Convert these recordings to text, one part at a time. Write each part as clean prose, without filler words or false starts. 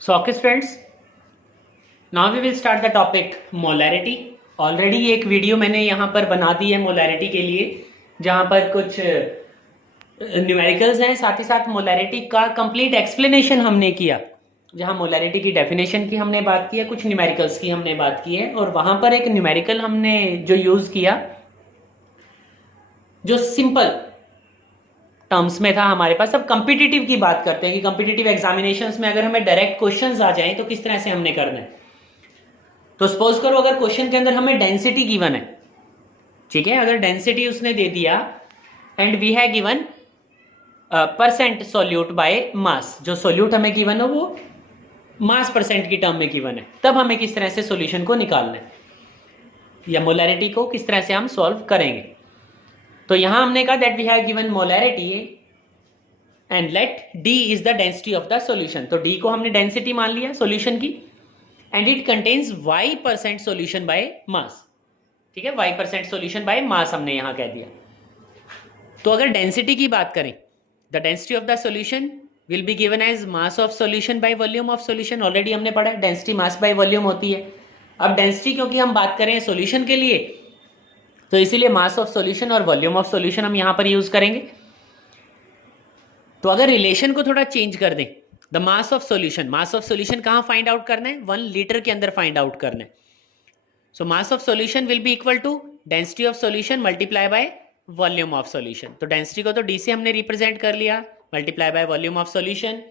So okay students, now we will start the topic molarity. Already एक video मैंने यहाँ पर बना दी है मोलैरिटी के लिए, जहाँ पर कुछ न्यूमेरिकल्स हैं, साथ ही साथ मोलैरिटी का कंप्लीट एक्सप्लेनेशन हमने किया, जहाँ मोलैरिटी की डेफिनेशन की हमने बात की है, कुछ न्यूमेरिकल्स की हमने बात की है, और वहाँ पर एक न्यूमेरिकल हमने जो यूज़ किया जो सिंपल टर्म्स में था हमारे पास। अब कॉम्पिटिटिव की बात करते हैं कि कॉम्पिटिटिव एग्जामिनेशंस में अगर हमें डायरेक्ट क्वेश्चंस आ जाएं तो किस तरह से हमने करना है। तो सपोज करो अगर क्वेश्चन के अंदर हमें डेंसिटी गिवन है, ठीक है, अगर डेंसिटी उसने दे दिया एंड वी है given percent solute by mass, जो सोल्यूट हमें गिवन है वो मास परसेंट की टर्म में गिवन है, तब हमें किस तरह से सॉल्यूशन को निकालना है या मोलैरिटी को किस तरह से हम सॉल्व करेंगे। तो यहां हमने कहा that we have given molarity and let D is the density of the solution. तो डी को हमने डेंसिटी मान लिया सॉल्यूशन की, and it contains y% solution by mass, ठीक है, y% सॉल्यूशन बाय मास हमने यहां कह दिया। तो अगर डेंसिटी की बात करें, the density of the solution will be given as mass of solution by volume of solution. Already हमने पढ़ा है डेंसिटी मास बाय वॉल्यूम होती है। अब डेंसिटी क्योंकि हम बात करें सॉल्यूशन के लिए, तो इसीलिए मास ऑफ सॉल्यूशन और वॉल्यूम ऑफ सॉल्यूशन हम यहां पर यूज करेंगे। तो अगर रिलेशन को थोड़ा चेंज कर दें, द मास ऑफ सॉल्यूशन कहां फाइंड आउट करना है, 1 लीटर के अंदर फाइंड आउट करना है। So mass of solution will be equal to density of solution multiply by volume of solution. तो डेंसिटी को तो डी से हमने रिप्रेजेंट कर लिया, multiply by volume of solution.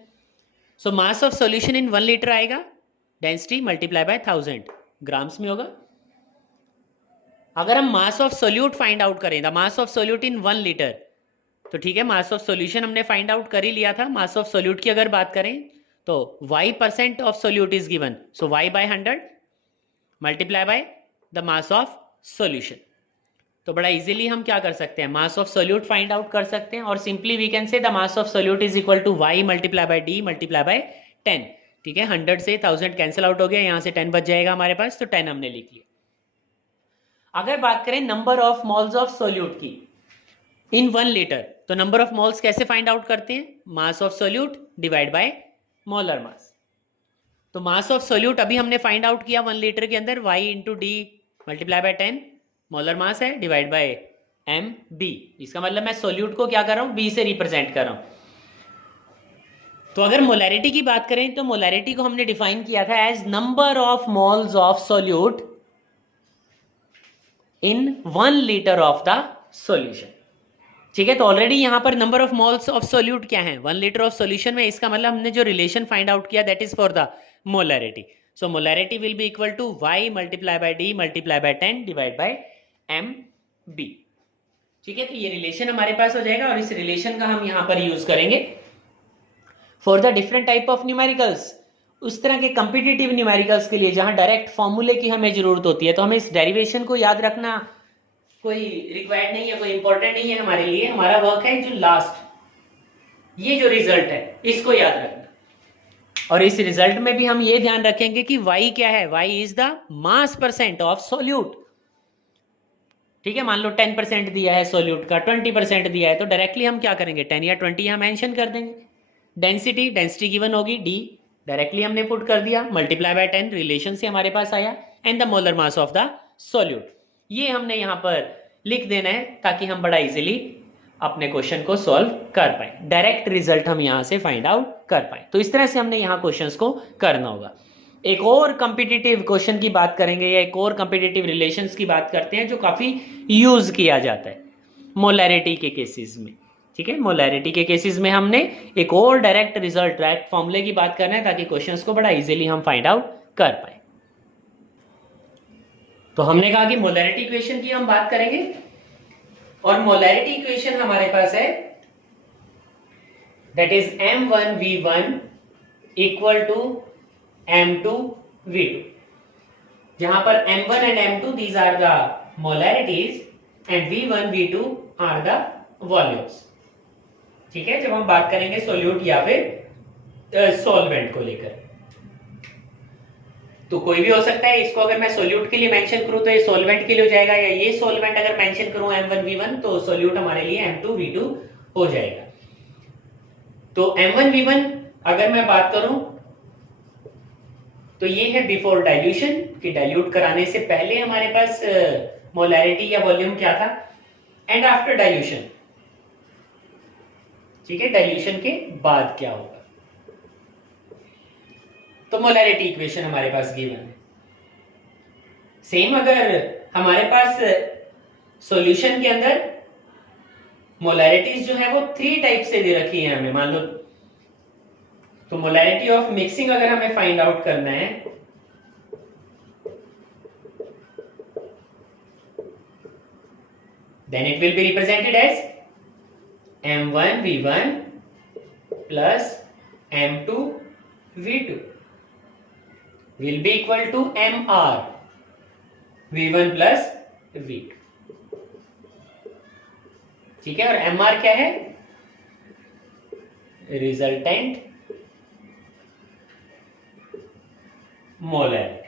So mass of solution in 1 litre आएगा, डेंसिटी मल्टीप्लाई बाय 1000 ग्राम्स में होगा। अगर हम mass of solute find out करें, the mass of solute in 1 litre, तो ठीक है, मास ऑफ सोल्यूशन हमने फाइंड आउट कर ही लिया था। मास ऑफ सोल्यूट की अगर बात करें तो y% of solute is given, so y by 100 multiply by the mass of solution. तो बड़ा इजीली हम क्या कर सकते हैं, mass of solute find out कर सकते हैं, और simply we can say the mass of solute is equal to y multiply by d multiply by 10। ठीक है, 100 से 1000 कैंसिल आउट हो गया, यहां से 10 बच जाएगा हमारे पास, तो 10 हमने लिख लिया। अगर बात करें number of moles of solute की इन 1 लीटर, तो नंबर ऑफ मोल्स कैसे फाइंड आउट करते हैं, mass of solute divide by molar mass. तो मास ऑफ सोल्यूट अभी हमने फाइंड आउट किया 1 लीटर के अंदर, y into D multiply by 10, molar mass है, डिवाइड बाय एम बी। इसका मतलब मैं सोल्यूट को क्या कर रहा हूं, बी से रिप्रेजेंट कर रहा हूं। तो अगर मोलैरिटी की बात करें तो मोलैरिटी को हमने डिफाइन किया था as number of moles of solute in 1 litre of the solution. ठीक है, तो ऑलरेडी यहां पर number of moles of solute क्या है, 1 लीटर ऑफ सॉल्यूशन में, इसका मतलब हमने जो रिलेशन फाइंड आउट किया that is for the molarity. So molarity will be equal to y multiply by D multiply by 10 divide by M B. ठीक है, तो ये रिलेशन हमारे पास हो जाएगा, और इस रिलेशन का हम यहां पर यूज करेंगे for the different type of numericals. उस तरह के कॉम्पिटिटिव न्यूमेरिकल्स के लिए जहां डायरेक्ट फॉर्मूले की हमें जरूरत होती है, तो हमें इस डेरिवेशन को याद रखना कोई रिक्वायर्ड नहीं है, कोई इंपॉर्टेंट नहीं है हमारे लिए। हमारा वर्क है जो लास्ट, ये जो रिजल्ट है इसको याद रखना, और इस रिजल्ट में भी हम ये ध्यान रखेंगे कि y क्या है, y is the mass percent of solute. ठीक है, मान लो 10% दिया है सोल्यूट का, 20% दिया है, तो डायरेक्टली हम क्या करेंगे, 10 या 20 यहां मेंशन कर देंगे। डेंसिटी गिवन होगी d, डायरेक्टली हमने पुट कर दिया, मल्टीप्लाई बाय 10 रिलेशन से हमारे पास आया, and the molar mass of the solute. ये हमने यहां पर लिख देना है ताकि हम बड़ा इजीली अपने क्वेश्चन को सॉल्व कर पाए, डायरेक्ट रिजल्ट हम यहां से फाइंड आउट कर पाए। तो इस तरह से हमने यहां क्वेश्चंस को करना होगा। एक और कॉम्पिटिटिव क्वेश्चन की बात करेंगे, या एक और कॉम्पिटिटिव रिलेशंस की बात करते हैं जो काफी यूज किया जाता है मोलैरिटी के केसेस में। ठीक है, मोलैरिटी के केसेस में हमने एक और डायरेक्ट रिजल्ट, डायरेक्ट फॉर्मूले की बात करना है ताकि क्वेश्चंस को बड़ा इजीली हम फाइंड आउट कर पाए। तो हमने कहा कि मोलैरिटी इक्वेशन की हम बात करेंगे, और मोलैरिटी इक्वेशन हमारे पास है that is m1v1 equal to m2v2, जहां पर m1 and m2 these are the molarities and v1 v2 are the volumes. ठीक है, जब हम बात करेंगे सोल्यूट या फिर सॉल्वेंट को लेकर, तो कोई भी हो सकता है। इसको अगर मैं सोल्यूट के लिए मेंशन करूं तो ये सॉल्वेंट के लिए हो जाएगा, या ये सॉल्वेंट अगर मेंशन करूं m1v1 तो सोल्यूट हमारे लिए m2v2 हो जाएगा। तो m1v1 अगर मैं बात करूं तो ये है बिफोर डाइल्यूशन, कि डाइल्यूट कराने से पहले हमारे पास मोलैरिटी या वॉल्यूम क्या था, एंड आफ्टर डाइल्यूशन, ठीक है, डाइल्यूशन के बाद क्या होगा। तो मोलैरिटी इक्वेशन हमारे पास गिवन है। सेम अगर हमारे पास सॉल्यूशन के अंदर मोलैरिटीज जो है वो 3 टाइप से दे रखी है हमें, मान लो, तो मोलैरिटी ऑफ मिक्सिंग अगर हमें फाइंड आउट करना है, then it will be represented as M1V1 plus M2V2 will be equal to MR V1 plus V2, ठीक है। और MR क्या है, रिजल्टेंट मोलैरिटी।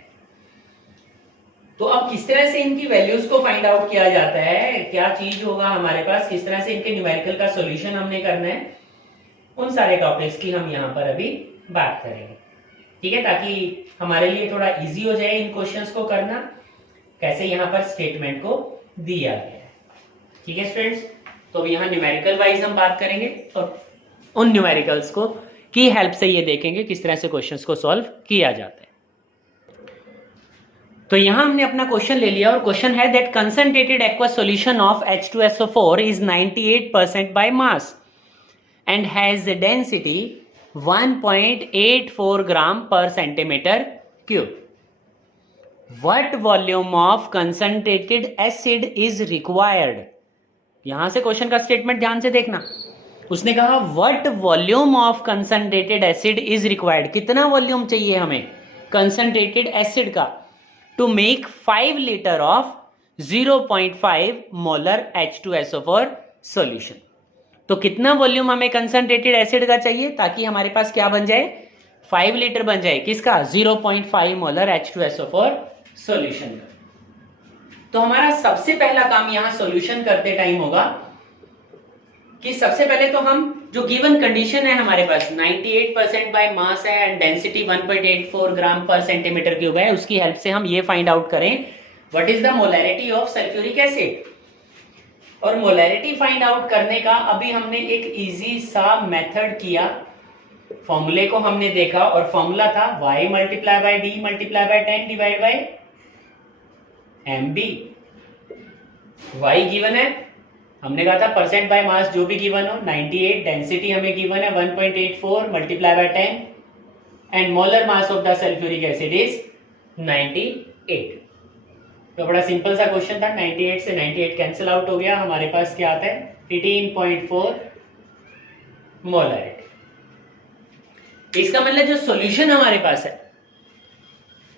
तो अब किस तरह से इनकी वैल्यूज को फाइंड आउट किया जाता है, क्या चीज होगा हमारे पास, किस तरह से इनके न्यूमेरिकल का सॉल्यूशन हमने करना है, उन सारे टॉपिक्स की हम यहाँ पर अभी बात करेंगे, ठीक है, ताकि हमारे लिए थोड़ा इजी हो जाए इन क्वेश्चंस को करना, कैसे यहाँ पर स्टेटमेंट को दिया गया है, ठीक है स्टूडेंट्स। तो अब यहाँ न्यूमेरिकल वाइज हम बात करेंगे और उन न्यूमेरिकल्स को की हेल्प से ये देखेंगे किस तरह से क्वेश्चंस को सॉल्व किया जाता है। तो यहां हमने अपना क्वेश्चन ले लिया और क्वेश्चन है that concentrated aqueous solution of H2SO4 is 98% by mass and has density 1.84 ग्राम पर centimetre cube. What volume of concentrated acid is required. यहां से क्वेश्चन का स्टेटमेंट ध्यान से देखना, उसने कहा what volume of concentrated acid is required, कितना वॉल्यूम चाहिए हमें कंसंट्रेटेड एसिड का, to make 5 liter of 0.5 molar H2SO4 solution। तो कितना वॉल्यूम हमें कंसंट्रेटेड एसिड का चाहिए ताकि हमारे पास क्या बन जाए, 5 लीटर बन जाए, किसका, 0.5 मोलर H2SO4 सॉल्यूशन का। तो हमारा सबसे पहला काम यहां सॉल्यूशन करते टाइम होगा कि सबसे पहले तो हम जो गिवन कंडीशन है हमारे पास 98% बाय मास है एंड डेंसिटी 1.84 ग्राम पर सेंटीमीटर क्यूब है, उसकी हेल्प से हम ये फाइंड आउट करें what is the molarity of sulphuric acid. और मोलैरिटी फाइंड आउट करने का अभी हमने एक इजी सा मेथड किया, फॉर्मूले को हमने देखा और फॉर्मूला था y multiply by D multiply by 10 divide bye mb। y given है, हमने कहा था परसेंट बाय मास जो भी गिवन हो 98, डेंसिटी हमें गिवन है 1.84 multiply by 10 and molar mass of the sulphuric acid is 98। तो बड़ा सिंपल सा क्वेश्चन था, 98 से 98 कैंसिल आउट हो गया, हमारे पास क्या आता है 18.4 मोलरिटी। इसका मतलब जो सॉल्यूशन हमारे पास है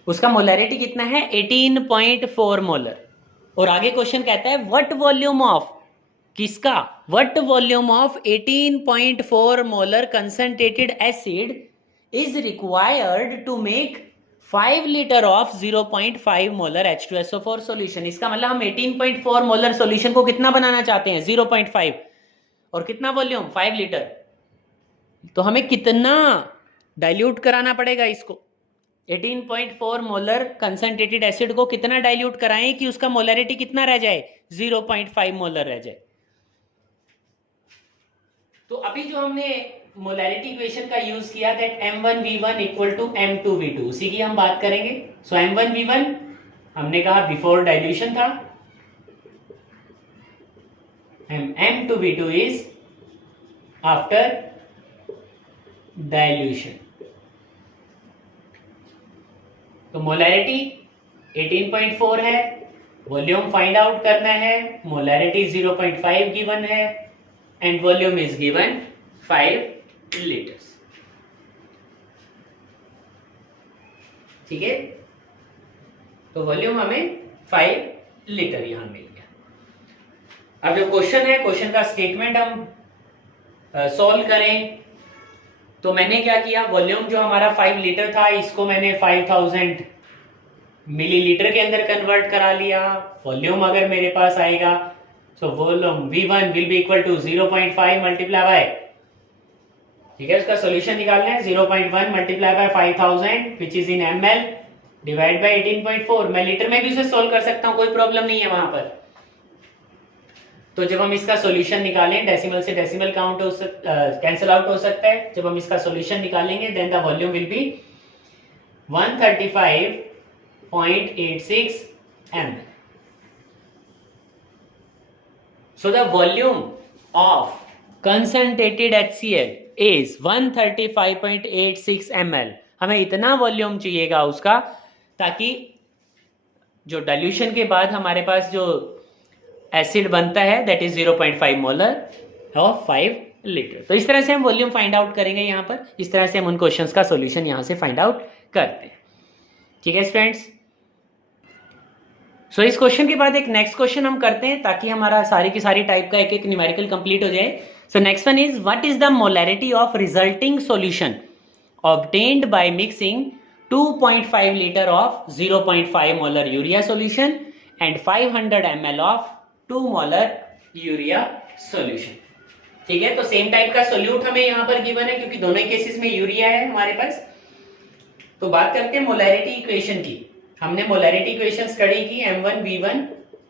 उसका मोलरिटी कितना है 18.4 मोलर। और आगे क्वेश्चन कहता है व्हाट वॉल्यूम ऑफ, किसका, what volume of 18.4 molar concentrated acid is required to make 5 litre of 0.5 molar H2SO4 solution. इसका मतलब हम 18.4 मोलर सॉल्यूशन को कितना बनाना चाहते हैं 0.5 और कितना वॉल्यूम 5 लीटर। तो हमें कितना डाइल्यूट कराना पड़ेगा इसको, 18.4 मोलर कंसंट्रेटेड एसिड को कितना डाइल्यूट कराएं कि उसका मोलरिटी कितना रह जाए 0.5 मोलर रह जाए। तो अभी जो हमने मोलैरिटी इक्वेशन का यूज किया that M1V1 equal to M2V2, उसी की हम बात करेंगे। सो M1V1 हमने कहा बिफोर डाइल्यूशन था, M2V2 इज आफ्टर डाइल्यूशन। तो मोलैरिटी 18.4 है, वॉल्यूम फाइंड आउट करना है, मोलैरिटी 0.5 गिवन है and volume is given 5 litres. ठीक है, तो वॉल्यूम हमें 5 लीटर यहां मिल गया। अब जो क्वेश्चन है, क्वेश्चन का स्टेटमेंट हम सॉल्व करें तो मैंने क्या किया, वॉल्यूम जो हमारा 5 लीटर था इसको मैंने 5000 मिलीलीटर के अंदर कन्वर्ट करा लिया। वॉल्यूम अगर मेरे पास आएगा so volume V1 will be equal to 0.5 multiply by ठीक है, उसका सॉल्यूशन निकालना है 0.1 multiply by 5000 which is in ml divide by 18.4। मैं लीटर में भी उसे सोल्व कर सकता हूँ, कोई प्रॉब्लम नहीं है वहां पर। तो जब हम इसका सॉल्यूशन निकालें, डेसिमल से डेसिमल काउंट हो कैंसिल आउट हो सकता है। जब हम इसका सॉल्यूशन निकालेंगे then the volume will be 135.86 ml। So the volume of concentrated HCl is 135.86 ml। हमें इतना वॉल्यूम चाहिएगा उसका, ताकि जो डाइल्यूशन के बाद हमारे पास जो एसिड बनता है that is 0.5 molar of 5 litre. तो इस तरह से हम वॉल्यूम फाइंड आउट करेंगे यहाँ पर। इस तरह से हम उन क्वेश्चंस का सॉल्यूशन यहाँ से फाइंड आउट करते हैं। ठीक है फ्रेंड्स, सो इस क्वेश्चन के बाद एक नेक्स्ट क्वेश्चन हम करते हैं ताकि हमारा सारी की सारी टाइप का एक एक न्यूमेरिकल कंप्लीट हो जाए। So next one is what is the molarity of resulting solution obtained by mixing 2.5 litre of 0.5 molar urea solution and 500 ml of 2 molar urea solution. ठीक है, तो सेम टाइप का सोल्यूट हमें यहां पर गिवन है क्योंकि दोनों केसेस में यूरिया है हमारे पास। तो बात करते हैं मोलैरिटी इक्वेशन की। हमने मोलैरिटी इक्वेशन स्टडी की M1V1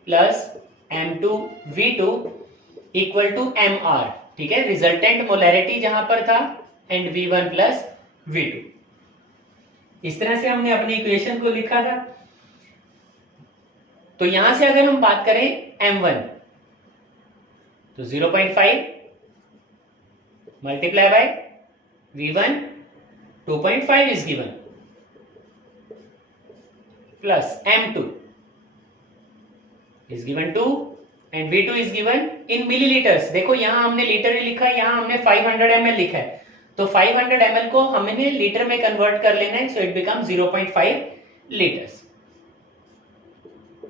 plus M2V2 equal to MR। ठीक है, रिजल्टेंट मोलैरिटी जहां पर था एंड V1 प्लस V2। इस तरह से हमने अपनी इक्वेशन को लिखा था। तो यहां से अगर हम बात करें M1 तो 0.5 multiply bye V1 2.5 is given plus M2 is given 2 and V2 is given in milliliters। देखो यहां हमने लीटर लिखा है, यहां हमने 500 ml लिखा है। तो 500 ml को हमने लीटर में कन्वर्ट कर लेना है। So it become 0.5 litres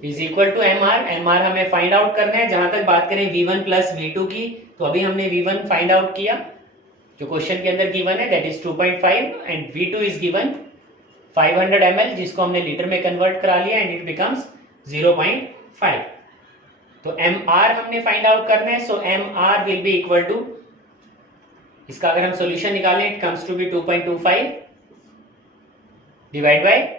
is equal to MR। MR हमें फाइंड आउट करना है। जहां तक बात करें V1 प्लस V2 की, तो अभी हमने V1 फाइंड आउट किया जो क्वेश्चन के अंदर गिवन है that is 2.5 and V2 is given 500 ml जिसको हमने लीटर में कन्वर्ट करा लिया एंड इट बिकम्स 0.5। तो MR हमने फाइंड आउट करना है। So MR will be equal to, इसका अगर हम सॉल्यूशन निकालें it comes to be 2.25 divide by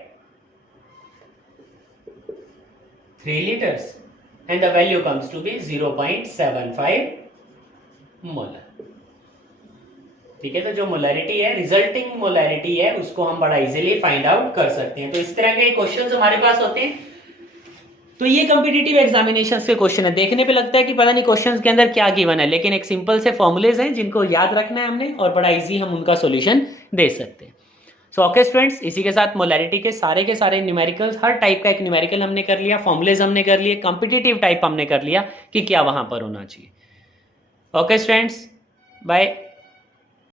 3 liters and the value comes to be 0.75 molar. ठीक है, तो जो मोलैरिटी है, रिजल्टिंग मोलैरिटी है, उसको हम बड़ा इजीली फाइंड आउट कर सकते हैं। तो इस तरह के क्वेश्चंस हमारे पास होते हैं। तो ये कॉम्पिटिटिव एग्जामिनेशन के क्वेश्चन है। देखने पे लगता है कि पता नहीं क्वेश्चंस के अंदर क्या गिवन है, लेकिन एक सिंपल से फॉर्मूलेज हैं जिनको याद रखना है हमने और बड़ा इजी हम उनका सॉल्यूशन दे सकते हैं। सो ओके स्टूडेंट्स, इसी के साथ मोलैरिटी के सारे न्यूमेरिकल्स, हर टाइप का एक न्यूमेरिकल हमने कर लिया, फॉर्मूलेज हमने कर लिए, कॉम्पिटिटिव टाइप हमने कर लिया कि क्या वहां पर होना चाहिए। Okay students, bye.